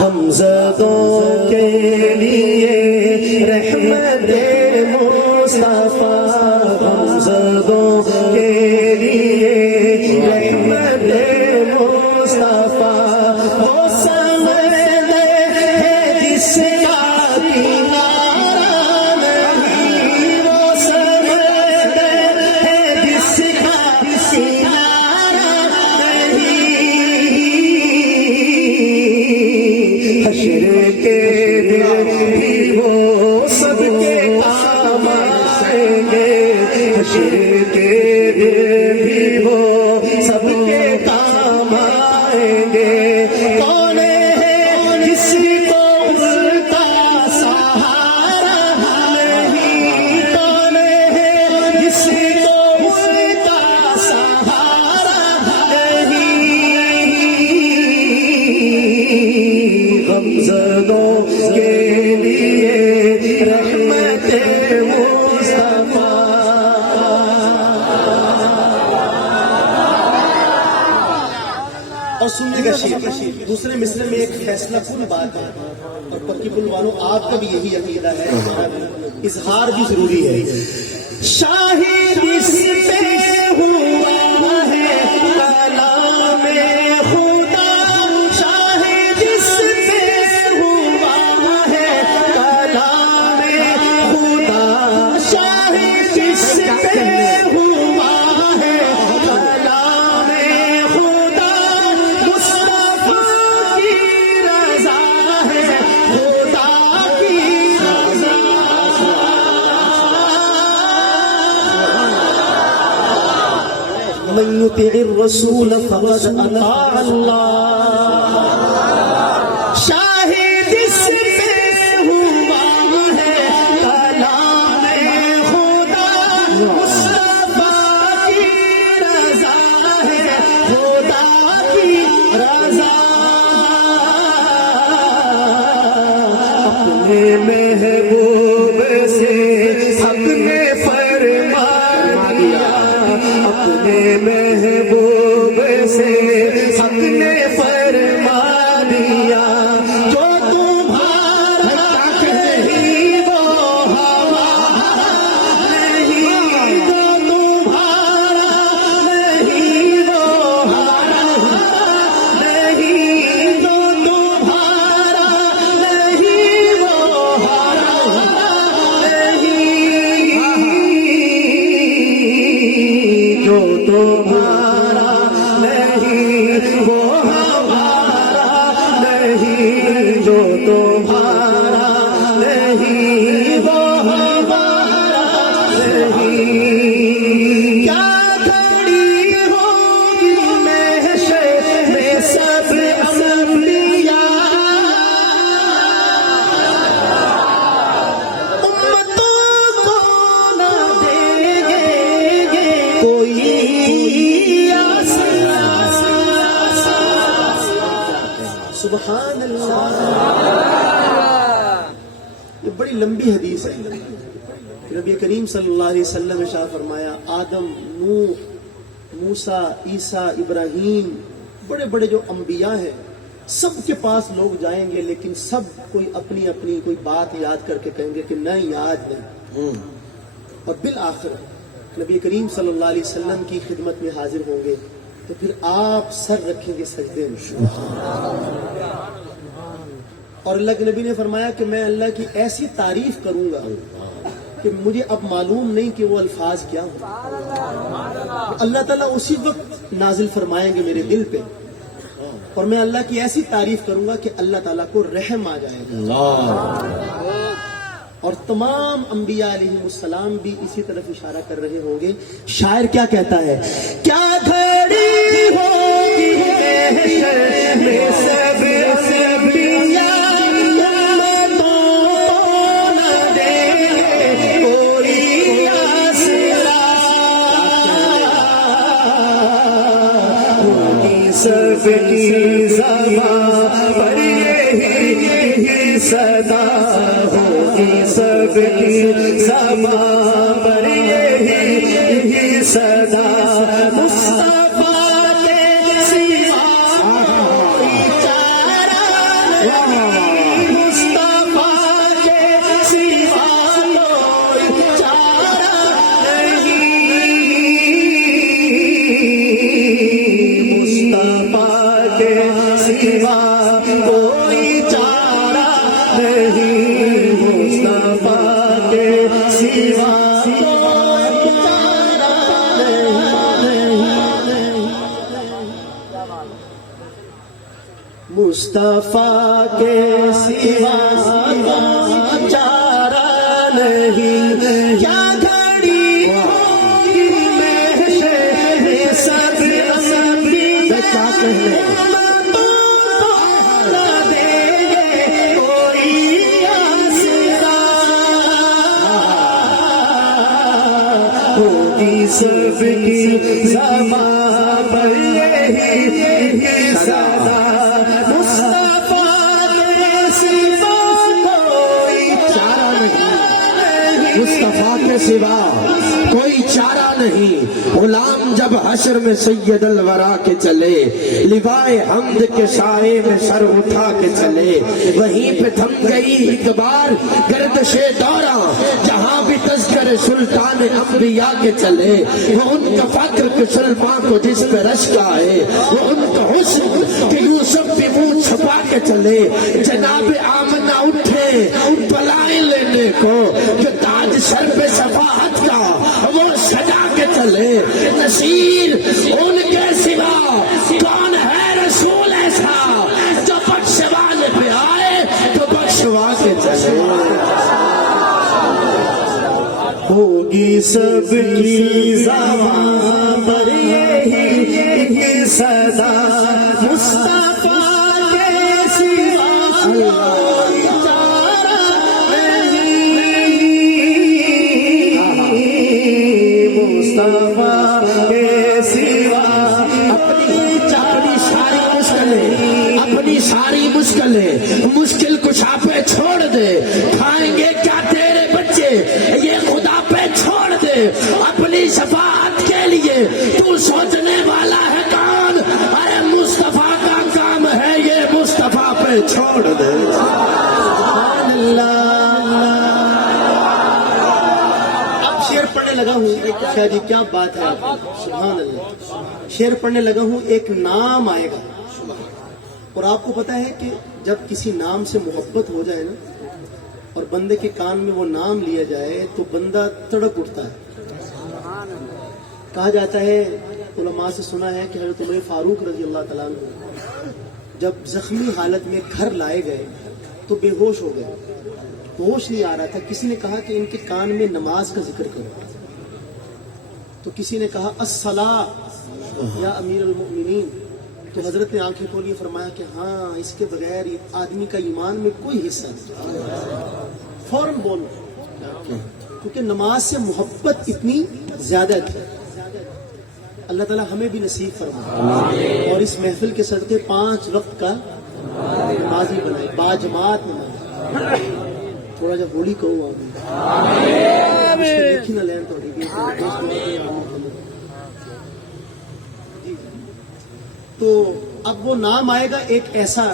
غمزدوں کے لیے رحمت مصطفیٰ، غمزدوں کے لیے رحمت مصطفیٰ، وہ سمندر ہے جس کا کنارہ نہیں، وہ سمندر ہے جس کا کنارہ نہیں، حشر کے دن بھی وہ سب کے کام آئیں گے، حشر کے دن بھی وہ سب کے کام آئیں گے۔ کون ہے جس کو ان کا سہارا نہیں، کون ہے جس کو ان کا سہارا نہیں، غمزدوں کے لیے رحمت مصطفیٰ۔ اور سننے کا شیر دوسرے مصرے میں ایک فیصلہ کن بات ہے، اور پکی پل والوں آپ کا بھی یہی عقیدہ ہے، اظہار بھی ضروری ہے۔ شاہد اس پہ ہوا ہے کلام خدا، شاہد اس پہ ہوا ہے کلام خدا، شاہد اس پہ ہوا ہے کلام خدا، مصطفیٰ کی رضا ہے خدا کی رضا۔ من يطع الرسول فقد اطاع اللہ، شاہد اس پہ ہوا ہے کلام خدا، مصطفیٰ کی رضا ہے خدا کی رضا۔ اپنے محبوب سے حق نے فرمان دیا، اپنے محبوب سے حق نے فرمان دیا، جو تمہارا نہیں وہ ہمارا نہیں، جو تمہارا نہیں وہ ہمارا نہیں، جو تمہارا نہیں وہ ہمارا نہیں، جو تمہارا نہیں وہ ہمارا نہیں، جو تمہارا نہیں وہ ہمارا نہیں۔ کیا کھڑی ہوگی محشر میں سب انبیاء، امتوں کو نہ دیں گے کوئی سبحان اللہ۔ یہ بڑی لمبی حدیث ہے، نبی کریم صلی اللہ علیہ وسلم نے ارشاد فرمایا، آدم، نوح، موسیٰ، عیسیٰ، ابراہیم، بڑے بڑے جو انبیاء ہیں، سب کے پاس لوگ جائیں گے، لیکن سب کوئی اپنی اپنی کوئی بات یاد کر کے کہیں گے کہ نہیں، یاد نہیں، اور بالآخر نبی کریم صلی اللہ علیہ وسلم کی خدمت میں حاضر ہوں گے، تو پھر آپ سر رکھیں گے سجدے میں، اور اللہ کے نبی نے فرمایا کہ میں اللہ کی ایسی تعریف کروں گا کہ مجھے اب معلوم نہیں کہ وہ الفاظ کیا ہوں، اللہ تعالیٰ اسی وقت نازل فرمائیں گے میرے دل پہ، اور میں اللہ کی ایسی تعریف کروں گا کہ اللہ تعالیٰ کو رحم آ جائے گا، اور تمام انبیاء علیہ السلام بھی اسی طرف اشارہ کر رہے ہوں گے۔ شاعر کیا کہتا ہے، کیا گھڑی ہوگی محشر میں سب انبیاء، امتوں نہ دیں گے کوئی آسرا، ہوگی سب کی زبان پر یہی صدا، ہوگی سب کی زبان پر یہی سوا کوئی چارہ نہیں، مصطفیٰ کے سوا کوئی چارہ نہیں، مصطفیٰ کے سوا کوئی چارہ نہیں، کیا گھڑی ہوگی محشر سب انبیاء سب کی زبان پر یہی صدا، مصطفیٰ کے سوا کوئی چارہ نہیں، مصطفیٰ کے سوا کوئی چارہ نہیں۔ غلام جب حشر میں سید الورا کے چلے، لوائے حمد کے سائے میں سر اٹھا کے چلے، وہیں پہ تھم گئی ایک بار گردش دورہ، جہاں بھی تذکر سلطان انبیاء کے چلے، وہ ان کا فخر کہ سلمان کو جس پہ رشکا ہے، وہ ان کا حسن کہ یوسف بھی منہ چھپا کے چلے، جناب آمنہ اٹھے بلائیں لینے کو، جو تاج سر پہ صفاحت کا وہ سجا کے چلے، نصیر ان کے سوا کون ہے رسول ایسا، جو بخشوانے پہ آئے تو بخشوا کے چلے۔ ہوگی سب کی زبان پر یہی صدا، مصطفیٰ کے سوا کوئی چارہ نہیں، مصطفیٰ کے سوا اپنی ساری مشکلیں مشکل کشا پہ چھوڑ دے، کھائیں گے کیا تیرے بچے یہ خدا پہ چھوڑ دے، اپنی شفاعت کے لیے تو سوچنے والا ہے کون، ارے مصطفیٰ کا کام ہے یہ مصطفیٰ پہ چھوڑ دے۔ سبحان اللہ۔ اب شعر پڑھنے لگا ہوں، شاہ جی کیا بات ہے، سبحان اللہ، شعر پڑھنے لگا ہوں، ایک نام آئے گا، اور آپ کو پتا ہے کہ جب کسی نام سے محبت ہو جائے نا اور بندے کے کان میں وہ نام لیا جائے تو بندہ تڑپ اٹھتا ہے۔ کہا جاتا ہے، علماء سے سنا ہے کہ حضرت عمر فاروق رضی اللہ تعالیٰ عنہ جب زخمی حالت میں گھر لائے گئے تو بے ہوش ہو گئے، ہوش نہیں آ رہا تھا، کسی نے کہا کہ ان کے کان میں نماز کا ذکر کرو، تو کسی نے کہا الصلاۃ یا امیر المؤمنین، تو حضرت نے آنکھیں کھولی، فرمایا کہ ہاں اس کے بغیر آدمی کا ایمان میں کوئی حصہ نہیں، فوراً بولو، کیونکہ نماز سے محبت اتنی زیادہ تھی۔ اللہ تعالیٰ ہمیں بھی نصیب فرمائے اور اس محفل کے صدقے 5 وقت کا نمازی بنائے، باجماعت نماز، تھوڑا جب ہولی کہو آمین، نہ لین توڑی تو اب وہ نام آئے گا ایک ایسا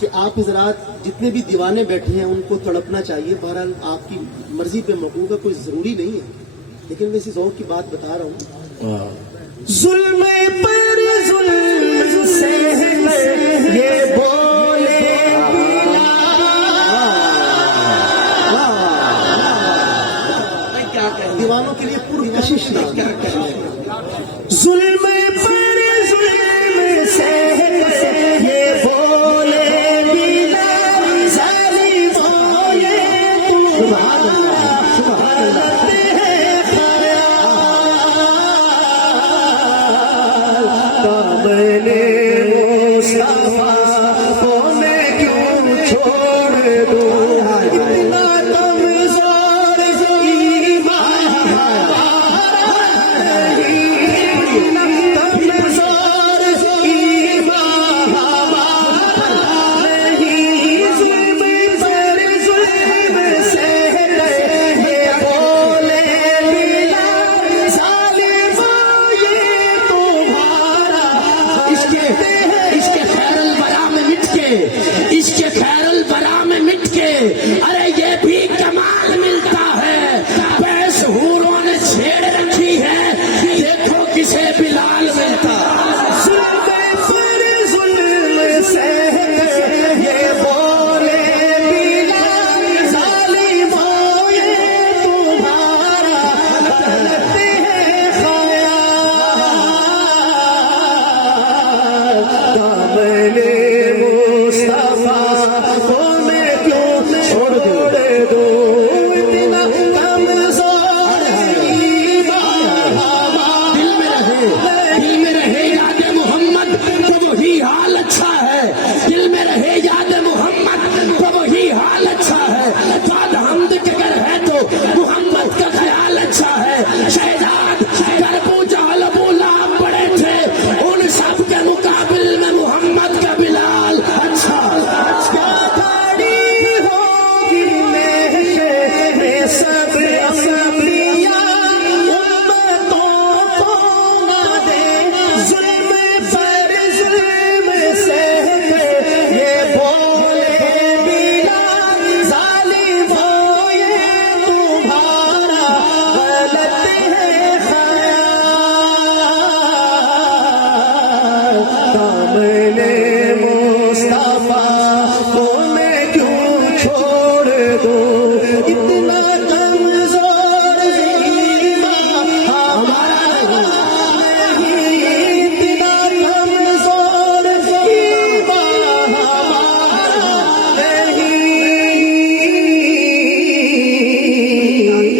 کہ آپ حضرات جتنے بھی دیوانے بیٹھے ہیں ان کو تڑپنا چاہیے، بہرحال آپ کی مرضی پہ موقوف کا کوئی ضروری نہیں ہے، لیکن میں اسی ذوق کی بات بتا رہا ہوں۔ ظلم پر ظلم سے یہ بولے دیوانوں کے لیے پرکشش نہ کیا کہنا، ظلم پر ظلم سے یہ بولے ظالموں یہ سبحان اللہ سبحان اللہ،